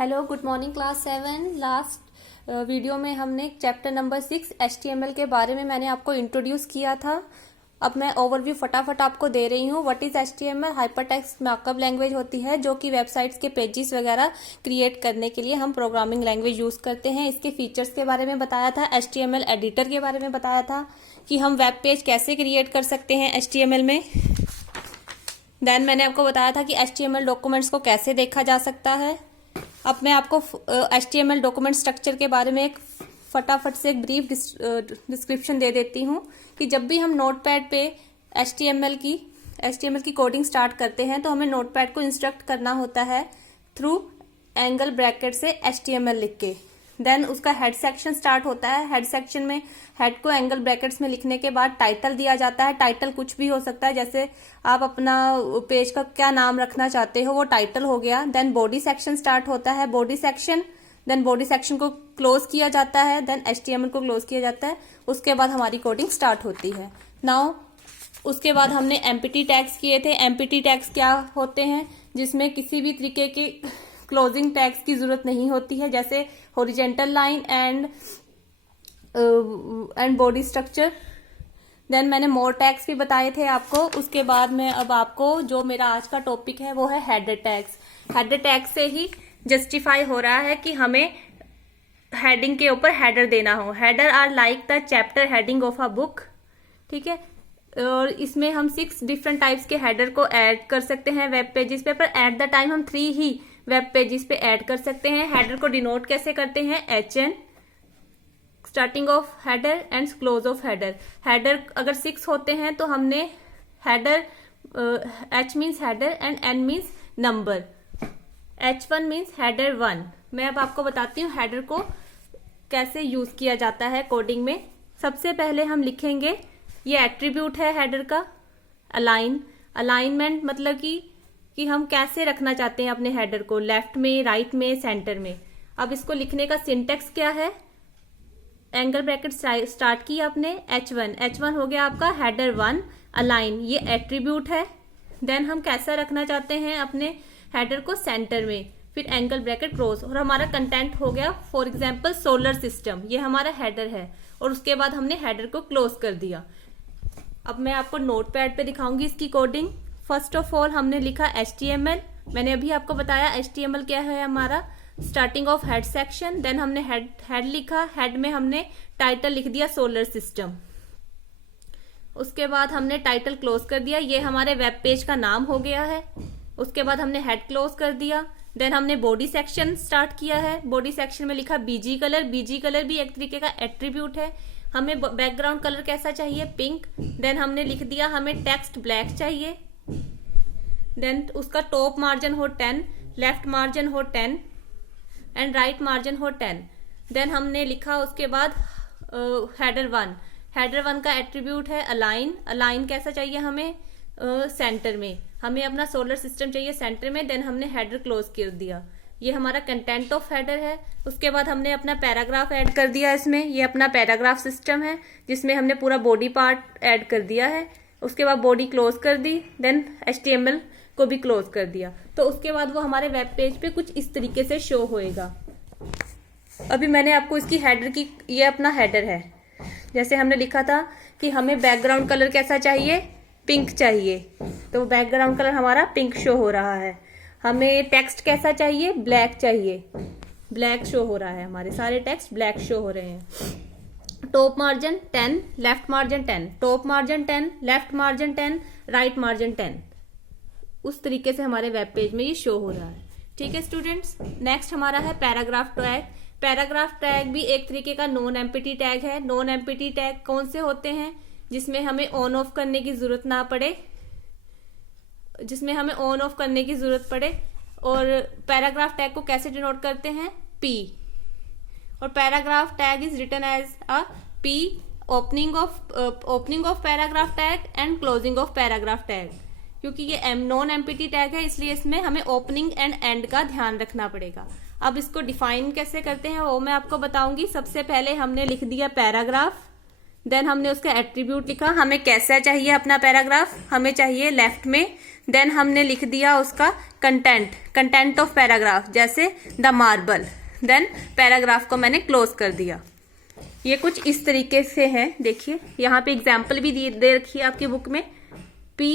Hello, good morning class 7। Last video में हमने chapter number 6 HTML के बारे में मैंने आपको इंट्रोड्यूस किया था। अब मैं ओवरव्यू फटाफट आपको दे रही हूँ। What is HTML? Hypertext markup language होती है जो कि वेबसाइट्स के पेजेस वगैरह क्रिएट करने के लिए हम प्रोग्रामिंग लैंग्वेज यूज करते हैं। इसके फीचर्स के बारे में बताया था, HTML एडिटर के बारे में बताया था कि हम वेब पेज कैसे क्रिएट कर सकते हैं HTML में। देन मैंने आपको बताया था कि HTML डॉक्यूमेंट्स को कैसे देखा जा सकता है। अब मैं आपको HTML डॉक्यूमेंट स्ट्रक्चर के बारे में एक फटाफट से एक ब्रीफ डिस्क्रिप्शन दे देती हूँ कि जब भी हम नोटपैड पे HTML की कोडिंग स्टार्ट करते हैं तो हमें नोटपैड को इंस्ट्रक्ट करना होता है थ्रू एंगल ब्रैकेट से HTML लिख के। देन उसका हेड सेक्शन स्टार्ट होता है। हेड सेक्शन में हेड को एंगल ब्रैकेट्स में लिखने के बाद टाइटल दिया जाता है। टाइटल कुछ भी हो सकता है, जैसे आप अपना पेज का क्या नाम रखना चाहते हो वो टाइटल हो गया। देन बॉडी सेक्शन स्टार्ट होता है, body section. Then body section को क्लोज किया जाता है, देन HTML को क्लोज किया जाता है। उसके बाद हमारी कोडिंग स्टार्ट होती है। नाउ उसके बाद हमने एम्प्टी टैग्स किए थे। एम्प्टी टैग्स क्या होते हैं? जिसमें किसी भी तरीके के क्लोजिंग टैग्स की जरूरत नहीं होती है, जैसे horizontal line and body structure. Then मैंने मोर टैग्स भी बताए थे आपको। उसके बाद में अब आपको जो मेरा आज का टॉपिक है वो है हेडर टैग्स। हेडर टैग से ही जस्टिफाई हो रहा है कि हमें हेडिंग के ऊपर हेडर देना हो। Header are like the chapter heading of a book, ठीक है। और इसमें हम 6 डिफरेंट टाइप्स के हेडर को ऐड कर सकते हैं वेब पेजेस पे, पर एट द टाइम हम 3 ही वेब पेजेस पे ऐड कर सकते हैं। हेडर को डिनोट कैसे करते हैं? HN, starting of header and close of header. Header अगर 6 होते हैं तो हमने header, H means header and N means number. H1 means header 1। मैं अब आपको बताती हूँ हेडर को कैसे यूज किया जाता है कोडिंग में। सबसे पहले हम लिखेंगे, ये एट्रीब्यूट है हेडर का। अलाइनमेंट मतलब कि हम कैसे रखना चाहते हैं अपने हेडर को, लेफ्ट में, राइट में, सेंटर में। अब इसको लिखने का सिंटेक्स क्या है? एंगल ब्रैकेट स्टार्ट किया आपने, H1 हो गया आपका हेडर 1। अलाइन ये एट्रीब्यूट है। देन हम कैसा रखना चाहते हैं अपने हेडर को? सेंटर में, फिर एंगल ब्रैकेट क्लोज, और हमारा कंटेंट हो गया फॉर एग्जांपल सोलर सिस्टम। ये हमारा हेडर है और उसके बाद हमने हेडर को क्लोज कर दिया। अब मैं आपको नोटपैड पे दिखाऊंगी इसकी कोडिंग। फर्स्ट ऑफ ऑल हमने लिखा HTML। मैंने अभी आपको बताया HTML क्या है हमारा, starting of head section. Then हमने हेड लिखा, हेड में हमने टाइटल लिख दिया सोलर सिस्टम। उसके बाद हमने टाइटल क्लोज कर दिया, ये हमारे वेब पेज का नाम हो गया है। उसके बाद हमने हेड क्लोज कर दिया। देन हमने बॉडी सेक्शन स्टार्ट किया है। बॉडी सेक्शन में लिखा BG कलर। BG कलर भी एक तरीके का एट्रीब्यूट है। हमें बैकग्राउंड कलर कैसा चाहिए? पिंक। देन हमने लिख दिया हमें टेक्स्ट ब्लैक चाहिए। देन उसका टॉप मार्जिन हो 10, लेफ्ट मार्जिन हो 10 एंड राइट मार्जिन हो 10। देन हमने लिखा उसके बाद हेडर 1। हेडर 1 का एट्रीब्यूट है अलाइन। अलाइन कैसा चाहिए हमें? सेंटर में। हमें अपना सोलर सिस्टम चाहिए सेंटर में। देन हमने हेडर क्लोज कर दिया। ये हमारा कंटेंट ऑफ हेडर है। उसके बाद हमने अपना पैराग्राफ ऐड कर दिया इसमें। ये अपना पैराग्राफ सिस्टम है जिसमें हमने पूरा बॉडी पार्ट ऐड कर दिया है। उसके बाद बॉडी क्लोज कर दी, देन HTML को भी क्लोज कर दिया। तो उसके बाद वो हमारे वेब पेज पे कुछ इस तरीके से शो होएगा। अभी मैंने आपको इसकी हेडर की, ये अपना हेडर है। जैसे हमने लिखा था कि हमें बैकग्राउंड कलर कैसा चाहिए? पिंक चाहिए, तो बैकग्राउंड कलर हमारा पिंक शो हो रहा है। हमें टेक्स्ट कैसा चाहिए? ब्लैक चाहिए, ब्लैक शो हो रहा है। हमारे सारे टेक्स्ट ब्लैक शो हो रहे हैं। Top margin 10, left margin 10, top margin 10, left margin 10, right margin 10। उस तरीके से हमारे वेब पेज में ये शो हो रहा है। ठीक है स्टूडेंट्स। नेक्स्ट हमारा है पैराग्राफ टैग। पैराग्राफ टैग भी एक तरीके का नॉन एम्प्टी टैग है। नॉन एम्प्टी टैग कौन से होते हैं? जिसमें हमें ऑन ऑफ करने की जरूरत ना पड़े, और पैराग्राफ टैग को कैसे डिनोट करते हैं? P। और paragraph tag is written as a P, opening of paragraph tag and closing of paragraph tag. क्योंकि ये नॉन एम्प्टी टैग है इसलिए इसमें हमें ओपनिंग एंड एंड का ध्यान रखना पड़ेगा। अब इसको डिफाइन कैसे करते हैं वो मैं आपको बताऊंगी। सबसे पहले हमने लिख दिया पैराग्राफ। देन हमने उसका एट्रीब्यूट लिखा, हमें कैसा चाहिए अपना पैराग्राफ? हमें चाहिए लेफ्ट में, देन हमने लिख दिया उसका कंटेंट ऑफ पैराग्राफ, जैसे द मार्बल, देन पैराग्राफ को मैंने क्लोज कर दिया। ये कुछ इस तरीके से है। देखिए यहाँ पे एग्जाम्पल भी दे रखी है आपकी बुक में, P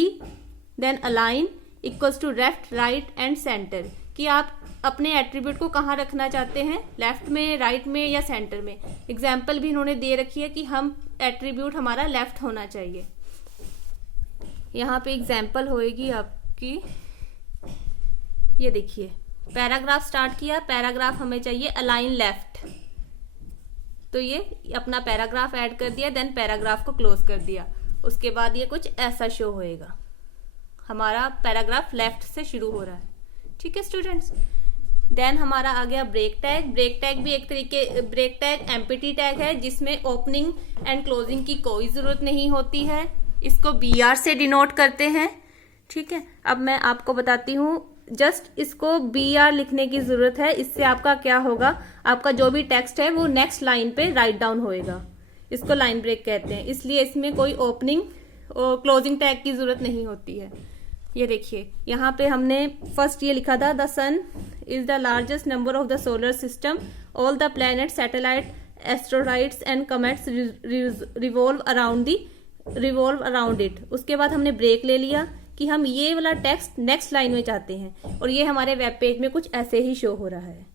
then align equals to left right and centre, कि आप अपने एट्रीब्यूट को कहाँ रखना चाहते हैं, लेफ्ट में, राइट में या सेंटर में। एग्जाम्पल भी इन्होंने दे रखी है कि हम एट्रीब्यूट हमारा लेफ्ट होना चाहिए। यहाँ पे एग्जाम्पल होएगी आपकी, ये देखिए पैराग्राफ स्टार्ट किया, पैराग्राफ हमें चाहिए अलाइन लेफ्ट, तो ये अपना पैराग्राफ ऐड कर दिया, देन पैराग्राफ को क्लोज कर दिया। उसके बाद ये कुछ ऐसा शो होएगा, हमारा पैराग्राफ लेफ्ट से शुरू हो रहा है। ठीक है स्टूडेंट्स। देन हमारा आ गया ब्रेक टैग। ब्रेक टैग भी एक तरीके, ब्रेक टैग एम्प्टी टैग है जिसमें ओपनिंग एंड क्लोजिंग की कोई जरूरत नहीं होती है। इसको BR से डिनोट करते हैं। ठीक है, अब मैं आपको बताती हूँ, जस्ट इसको BR लिखने की जरूरत है। इससे आपका क्या होगा, आपका जो भी टेक्स्ट है वो नेक्स्ट लाइन पे राइट डाउन होएगा। इसको लाइन ब्रेक कहते हैं, इसलिए इसमें कोई ओपनिंग और क्लोजिंग टैग की जरूरत नहीं होती है। ये देखिए यहाँ पे हमने फर्स्ट ये लिखा था, the sun is the largest number of the solar system, all the planet, satellite, asteroids and comets revolve around it. उसके बाद हमने ब्रेक ले लिया कि हम ये वाला टेक्स्ट नेक्स्ट लाइन में चाहते हैं, और ये हमारे वेब पेज में कुछ ऐसे ही शो हो रहा है।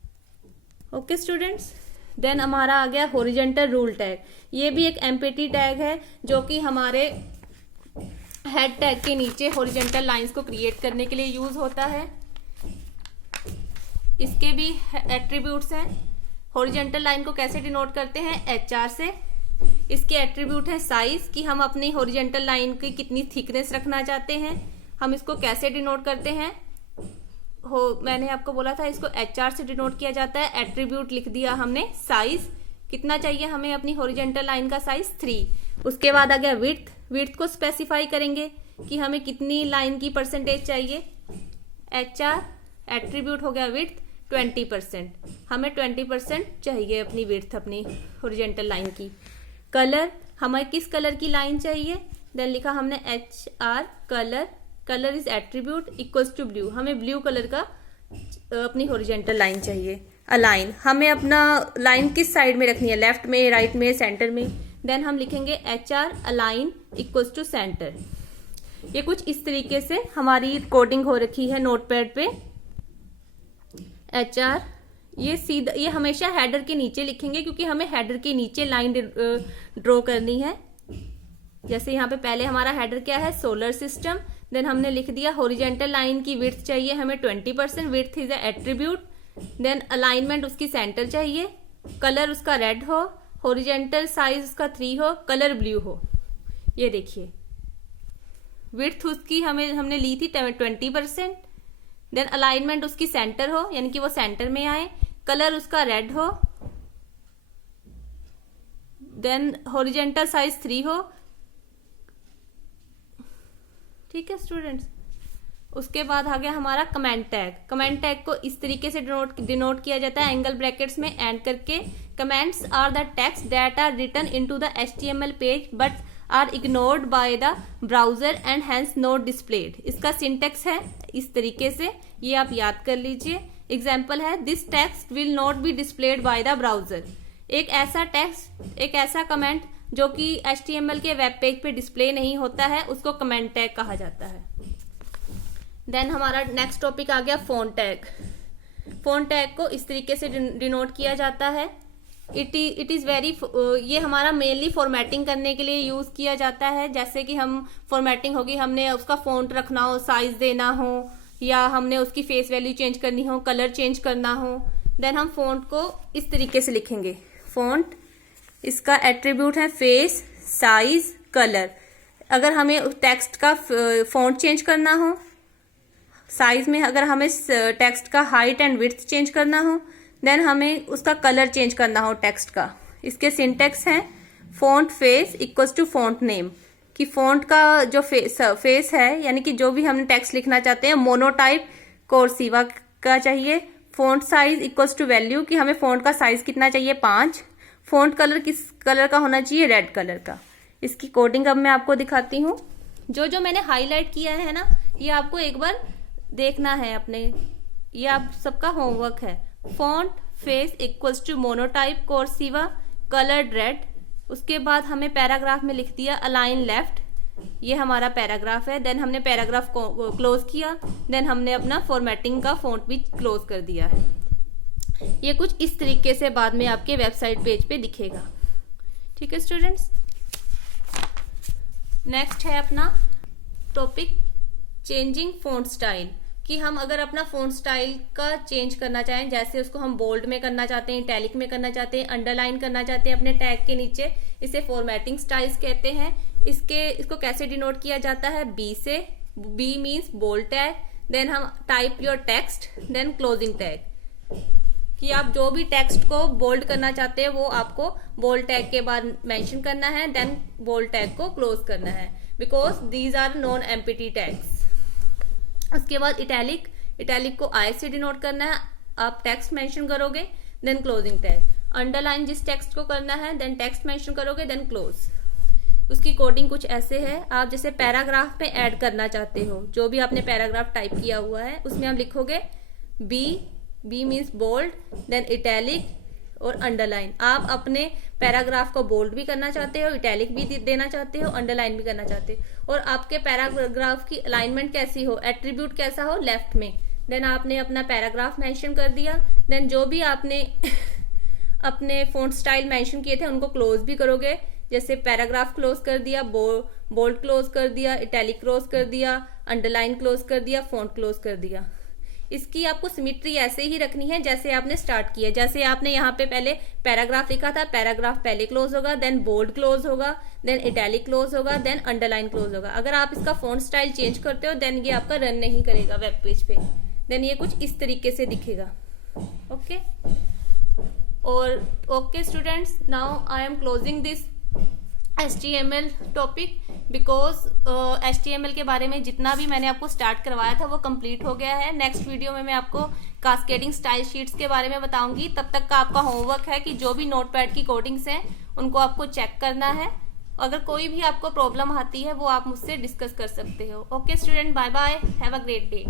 Okay students. देन हमारा आ गया हॉरिजॉन्टल रूल टैग। ये भी एक एम्प्टी टैग है जो कि हमारे हेड टैग के नीचे हॉरिजॉन्टल लाइंस को क्रिएट करने के लिए यूज होता है। इसके भी एट्रीब्यूट्स हैं। हॉरिजॉन्टल लाइन को कैसे डिनोट करते हैं, HR से। इसके एट्रीब्यूट है साइज, कि हम अपनी हॉरिजॉन्टल लाइन की कितनी थिकनेस रखना चाहते हैं। हम इसको कैसे डिनोट करते हैं, मैंने आपको बोला था इसको HR से डिनोट किया जाता है। एट्रीब्यूट लिख दिया हमने साइज, कितना चाहिए हमें अपनी हॉरिजॉन्टल लाइन का साइज 3। उसके बाद आ गया विड्थ। विड्थ को स्पेसिफाई करेंगे कि हमें कितनी लाइन की परसेंटेज चाहिए। HR एट्रीब्यूट हो गया विड्थ 20%, हमें 20% चाहिए अपनी विड्थ अपनी हॉरिजॉन्टल लाइन की। कलर, हमें किस कलर की लाइन चाहिए, देन लिखा हमने HR colour is attribute equals to blue, हमें ब्लू कलर का अपनी हॉरिजॉन्टल लाइन चाहिए। अलाइन, हमें अपना लाइन किस साइड में रखनी है, लेफ्ट में, राइट में, सेंटर में। देन हम लिखेंगे HR align equals to centre. ये कुछ इस तरीके से हमारी कोडिंग हो रखी है नोटपैड पे। HR ये सीधा, ये हमेशा हेडर के नीचे लिखेंगे क्योंकि हमें हेडर के नीचे लाइन ड्रॉ करनी है। जैसे यहाँ पे पहले हमारा हेडर क्या है, सोलर सिस्टम। देन हमने लिख दिया हॉरिजॉन्टल लाइन की विड्थ चाहिए हमें 20%, width is a attribute. Then alignment उसकी सेंटर चाहिए, कलर उसका रेड हो, हॉरिजॉन्टल साइज उसका 3 हो, कलर ब्लू हो। ये देखिए विड्थ उसकी हमने ली थी 20%। देन अलाइनमेंट उसकी सेंटर हो, यानी कि वो सेंटर में आए, कलर उसका रेड हो, देन हॉरिजॉन्टल साइज 3 हो। ठीक है स्टूडेंट्स। उसके बाद आ गया हमारा कमेंट टैग। कमेंट टैग को इस तरीके से डिनोट किया जाता है एंगल ब्रैकेट्स में एंड करके। Comments are the text that are written into the HTML page but are ignored by the browser and hence not displayed. इसका सिंटेक्स है इस तरीके से, ये आप याद कर लीजिए। एग्जाम्पल है, this text will not be displayed bye the browser. एक ऐसा टेक्स्ट, एक ऐसा कमेंट जो कि HTML के वेब पेज पे डिस्प्ले नहीं होता है, उसको कमेंट टैग कहा जाता है। देन हमारा नेक्स्ट टॉपिक आ गया फॉन्ट टैग। फॉन्ट टैग को इस तरीके से डिनोट किया जाता है। इट इज वेरी, ये हमारा मेनली फॉर्मेटिंग करने के लिए यूज किया जाता है। जैसे कि हम फॉर्मेटिंग होगी, हमने उसका फॉन्ट रखना हो, साइज देना हो, या हमने उसकी फेस वैल्यू चेंज करनी हो, कलर चेंज करना हो, देन हम फॉन्ट को इस तरीके से लिखेंगे। फॉन्ट, इसका एट्रीब्यूट है फेस, साइज, कलर। अगर हमें टेक्स्ट का फॉन्ट चेंज करना हो, साइज में अगर हमें टेक्स्ट का हाइट एंड विड्थ चेंज करना हो, देन हमें उसका कलर चेंज करना हो टेक्स्ट का। इसके सिंटेक्स हैं font face equals to font name, कि फॉन्ट का जो फेस है, यानी कि जो भी हमने टेक्स्ट लिखना चाहते हैं, मोनोटाइप कोर्सिवा का चाहिए। Font size equals to value, कि हमें फॉन्ट का साइज कितना चाहिए, 5। फॉन्ट कलर किस कलर का होना चाहिए, रेड कलर का। इसकी कोडिंग अब मैं आपको दिखाती हूँ। जो मैंने हाईलाइट किया है ना, ये आपको एक बार देखना है अपने, ये आप सबका होमवर्क है। Font face equals to Monotype Corsiva coloured red. उसके बाद हमें पैराग्राफ में लिख दिया अलाइन लेफ्ट, ये हमारा पैराग्राफ है। देन हमने पैराग्राफ को क्लोज किया, देन हमने अपना फॉर्मेटिंग का फॉन्ट भी क्लोज कर दिया है। ये कुछ इस तरीके से बाद में आपके वेबसाइट पेज पे दिखेगा। ठीक है स्टूडेंट्स, नेक्स्ट है अपना टॉपिक चेंजिंग फॉन्ट स्टाइल, कि हम अगर अपना फॉन्ट स्टाइल का चेंज करना चाहें, जैसे उसको हम बोल्ड में करना चाहते हैं, इटैलिक में करना चाहते हैं, अंडरलाइन करना चाहते हैं अपने टैग के नीचे, इसे फॉर्मेटिंग स्टाइल्स कहते हैं। इसको कैसे डिनोट किया जाता है, बी से। B means bold tag, then हम type your text, then closing tag, कि आप जो भी टेक्स्ट को बोल्ड करना चाहते हैं वो आपको बोल्ड टैग के बाद मेंशन करना है, देन बोल्ड टैग को क्लोज करना है, because these are non empty tags. उसके बाद इटैलिक को आई से डिनोट करना है, आप टेक्स्ट मेंशन करोगे, देन क्लोजिंग टैग। अंडरलाइन जिस टेक्स्ट को करना है, देन टेक्स्ट मेंशन करोगे, देन क्लोज। उसकी कोडिंग कुछ ऐसे है, आप जैसे पैराग्राफ पे ऐड करना चाहते हो, जो भी आपने पैराग्राफ टाइप किया हुआ है उसमें आप लिखोगे B means bold, then italic और अंडरलाइन। आप अपने पैराग्राफ को बोल्ड भी करना चाहते हो, इटैलिक भी देना चाहते हो, अंडरलाइन भी करना चाहते हो, और आपके पैराग्राफ की अलाइनमेंट कैसी हो, एट्रीब्यूट कैसा हो, लेफ्ट में। देन आपने अपना पैराग्राफ मेंशन कर दिया, देन जो भी आपने अपने फॉन्ट स्टाइल मेंशन किए थे उनको क्लोज भी करोगे, जैसे पैराग्राफ क्लोज कर दिया, बोल्ड क्लोज कर दिया, इटैलिक क्लोज कर दिया, अंडरलाइन क्लोज कर दिया, फॉन्ट क्लोज कर दिया। इसकी आपको सिमेट्री ऐसे ही रखनी है जैसे आपने स्टार्ट किया। जैसे आपने यहाँ पे पहले पैराग्राफ लिखा था, पैराग्राफ पहले क्लोज होगा, देन बोल्ड क्लोज होगा, देन इटैलिक क्लोज होगा, देन अंडरलाइन क्लोज होगा। अगर आप इसका फॉन्ट स्टाइल चेंज करते हो देन ये आपका रन नहीं करेगा वेब पेज पे, देन ये कुछ इस तरीके से दिखेगा। ओके, और okay students, now I am closing this HTML topic, because HTML के बारे में जितना भी मैंने आपको स्टार्ट करवाया था वो कंप्लीट हो गया है। नेक्स्ट वीडियो में मैं आपको कास्केडिंग स्टाइल शीट्स के बारे में बताऊंगी। तब तक का आपका होमवर्क है कि जो भी नोटपैड की कोडिंग्स हैं उनको आपको चेक करना है। अगर कोई भी आपको प्रॉब्लम आती है वो आप मुझसे डिस्कस कर सकते हो। Okay student, bye bye, have a great day.